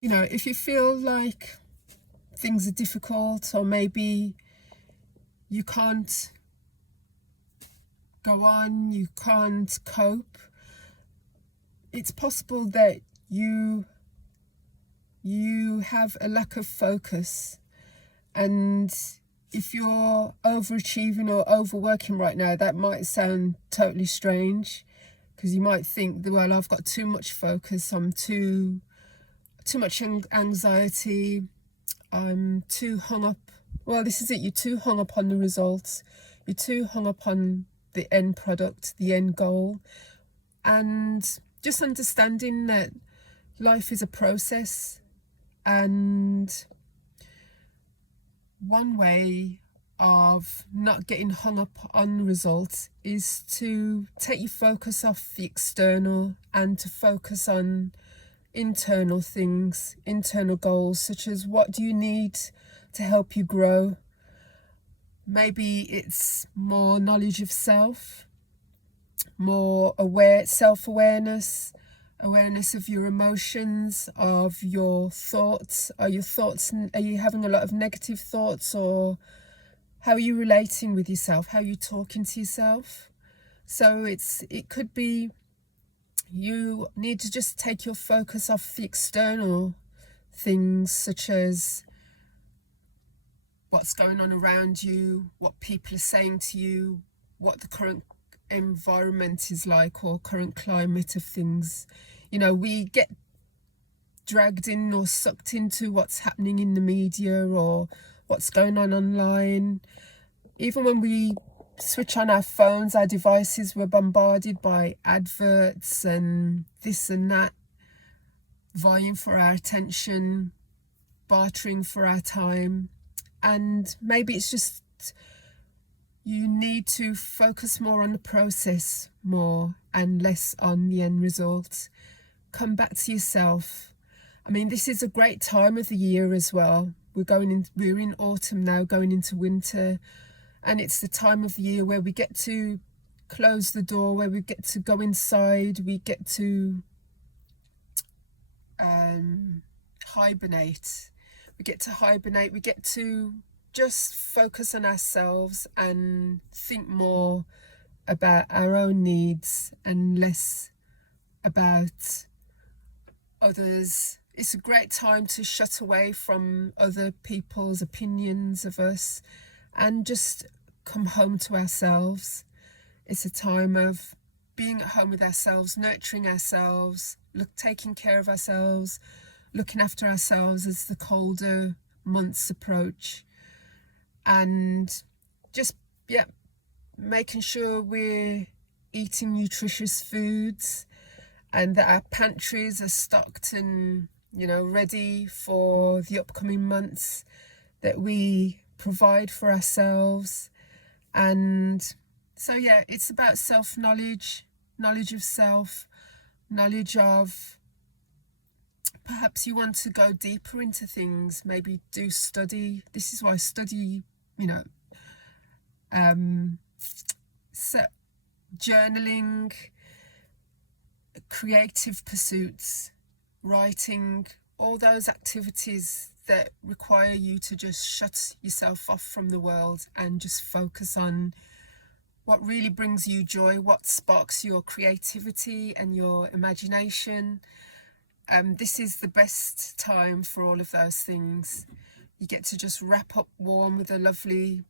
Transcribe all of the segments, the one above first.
You know, if you feel like things are difficult, or maybe you can't go on, you can't cope, it's possible that you have a lack of focus. And if you're overachieving or overworking right now, that might sound totally strange, because you might think, well, I've got too much focus, I'm too much anxiety, I'm too hung up. Well, this is it, you're too hung up on the results, you're too hung up on the end product, the end goal. And just understanding that life is a process, and one way of not getting hung up on results is to take your focus off the external and to focus on internal things, internal goals, such as what do you need to help you grow. Maybe it's more knowledge of self, more self-awareness, awareness of your emotions, of your thoughts. Are you having a lot of negative thoughts, or how are you relating with yourself? How are you talking to yourself? So it could be you need to just take your focus off the external things, such as what's going on around you, what people are saying to you, what the current environment is like, or current climate of things. You know, we get dragged in or sucked into what's happening in the media or what's going on online. Even when we switch on our phones, our devices, we're bombarded by adverts and this and that, vying for our attention, bartering for our time. And maybe it's just you need to focus more on the process more and less on the end result. Come back to yourself. I mean, this is a great time of the year as well. We're in autumn now, going into winter, and it's the time of the year where we get to close the door, where we get to go inside, we get to hibernate. We get to just focus on ourselves and think more about our own needs and less about others. It's a great time to shut away from other people's opinions of us and just come home to ourselves. It's a time of being at home with ourselves, nurturing ourselves, taking care of ourselves, looking after ourselves as the colder months approach. And just, making sure we're eating nutritious foods and that our pantries are stocked and, ready for the upcoming months, that we provide for ourselves. And so, it's about self-knowledge, knowledge of self, knowledge of, perhaps you want to go deeper into things, maybe do study. This is why study, journaling, creative pursuits, writing, all those activities that require you to just shut yourself off from the world and just focus on what really brings you joy, what sparks your creativity and your imagination. This is the best time for all of those things. You get to just wrap up warm with a lovely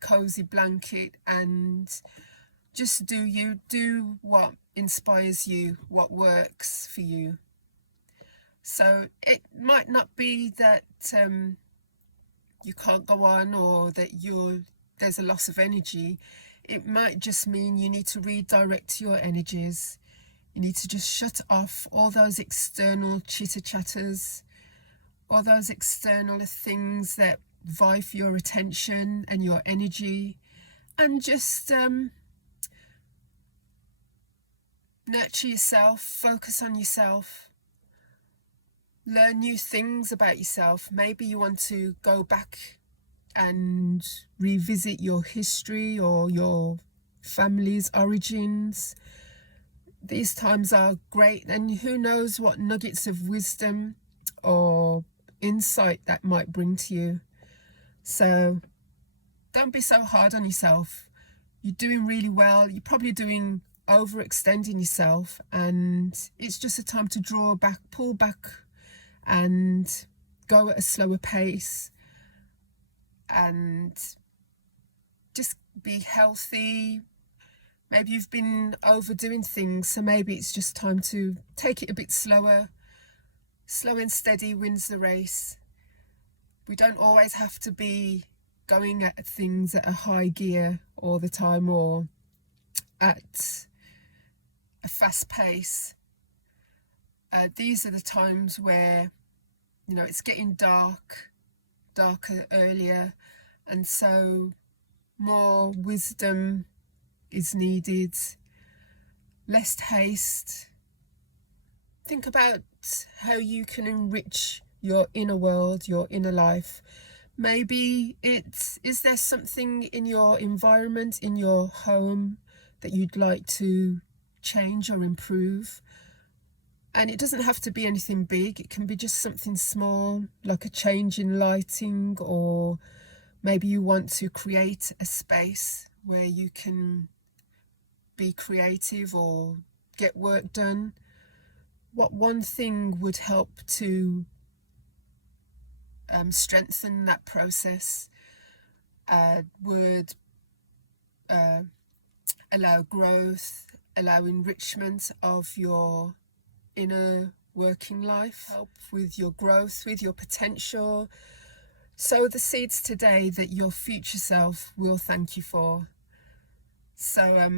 cozy blanket and just do what inspires you, what works for you. So it might not be that you can't go on, or that there's a loss of energy. It might just mean you need to redirect your energies. You need to just shut off all those external chitter-chatters, all those external things that vie for your attention and your energy, and just nurture yourself, focus on yourself, learn new things about yourself. Maybe you want to go back and revisit your history or your family's origins. These times are great, and who knows what nuggets of wisdom or insight that might bring to you. So don't be so hard on yourself. You're doing really well. You're probably doing overextending yourself, and it's just a time to draw back, pull back, and go at a slower pace, and just be healthy. Maybe you've been overdoing things, so maybe it's just time to take it a bit slower. Slow and steady wins the race. We don't always have to be going at things at a high gear all the time, or at a fast pace. These are the times where, you know, it's getting darker earlier, and so more wisdom is needed, less haste. Think about how you can enrich your inner world, your inner life. Maybe is there something in your environment, in your home, that you'd like to change or improve? And it doesn't have to be anything big. It can be just something small, like a change in lighting, or maybe you want to create a space where you can be creative or get work done. What one thing would help to strengthen that process, would allow growth, allow enrichment of your inner working life, help with your growth, with your potential. Sow the seeds today that your future self will thank you for. So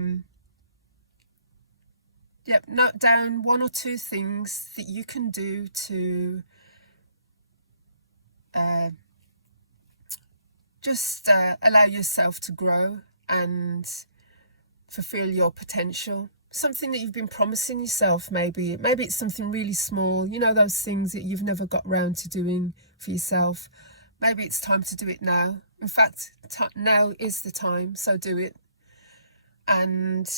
note down one or two things that you can do to just allow yourself to grow and fulfill your potential. Something that you've been promising yourself, maybe it's something really small, you know, those things that you've never got round to doing for yourself. Maybe it's time to do it now. In fact, now is the time, so do it. And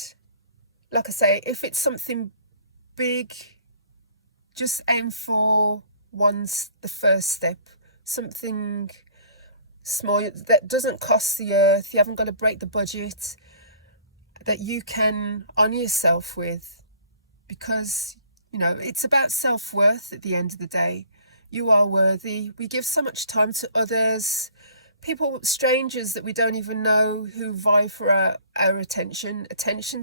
like I say, if it's something big, just aim for the first step, something small that doesn't cost the earth. You haven't got to break the budget, that you can honour yourself with, because, you know, it's about self-worth at the end of the day. You are worthy. We give so much time to others, people, strangers that we don't even know, who vie for our attention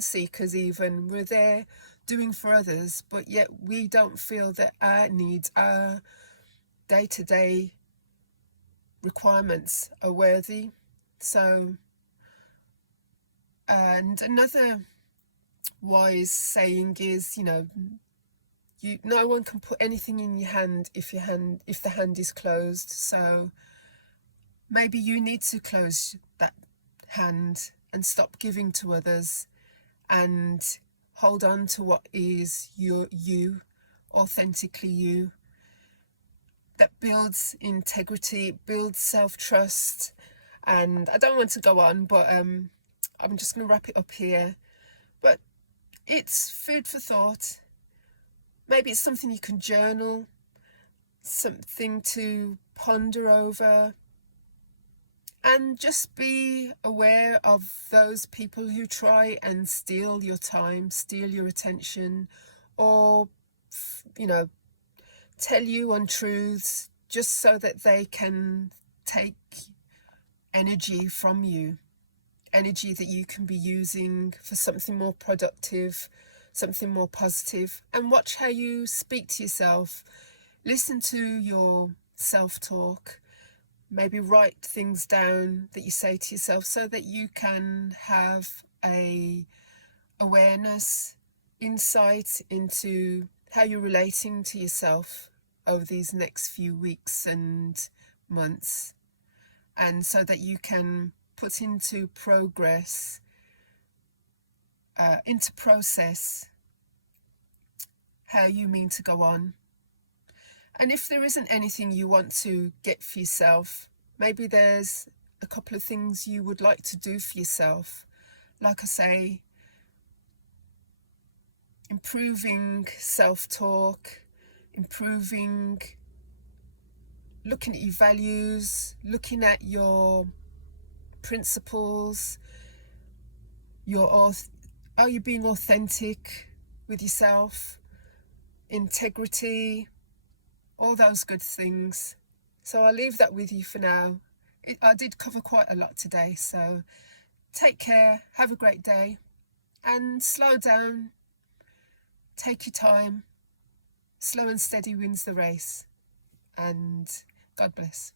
seekers even. We're there doing for others, but yet we don't feel that our needs, our day-to-day requirements are worthy. So, and another wise saying is, you know, no one can put anything in your hand if the hand is closed. So maybe you need to close that hand and stop giving to others, and hold on to what is you, authentically you, that builds integrity, builds self-trust. And I don't want to go on, but I'm just going to wrap it up here. But it's food for thought. Maybe it's something you can journal, something to ponder over, and just be aware of those people who try and steal your time, steal your attention, or, you know, tell you untruths just so that they can take energy from you, energy that you can be using for something more productive, something more positive. And watch how you speak to yourself. Listen to your self-talk. Maybe write things down that you say to yourself, so that you can have a awareness, insight into how you're relating to yourself over these next few weeks and months, and so that you can put into process how you mean to go on. And if there isn't anything you want to get for yourself, maybe there's a couple of things you would like to do for yourself. Like I say, improving self-talk, improving looking at your values, looking at your principles, are you being authentic with yourself, integrity, all those good things. So I'll leave that with you for now. I did cover quite a lot today, so take care, have a great day, and slow down, take your time. Slow and steady wins the race, and God bless.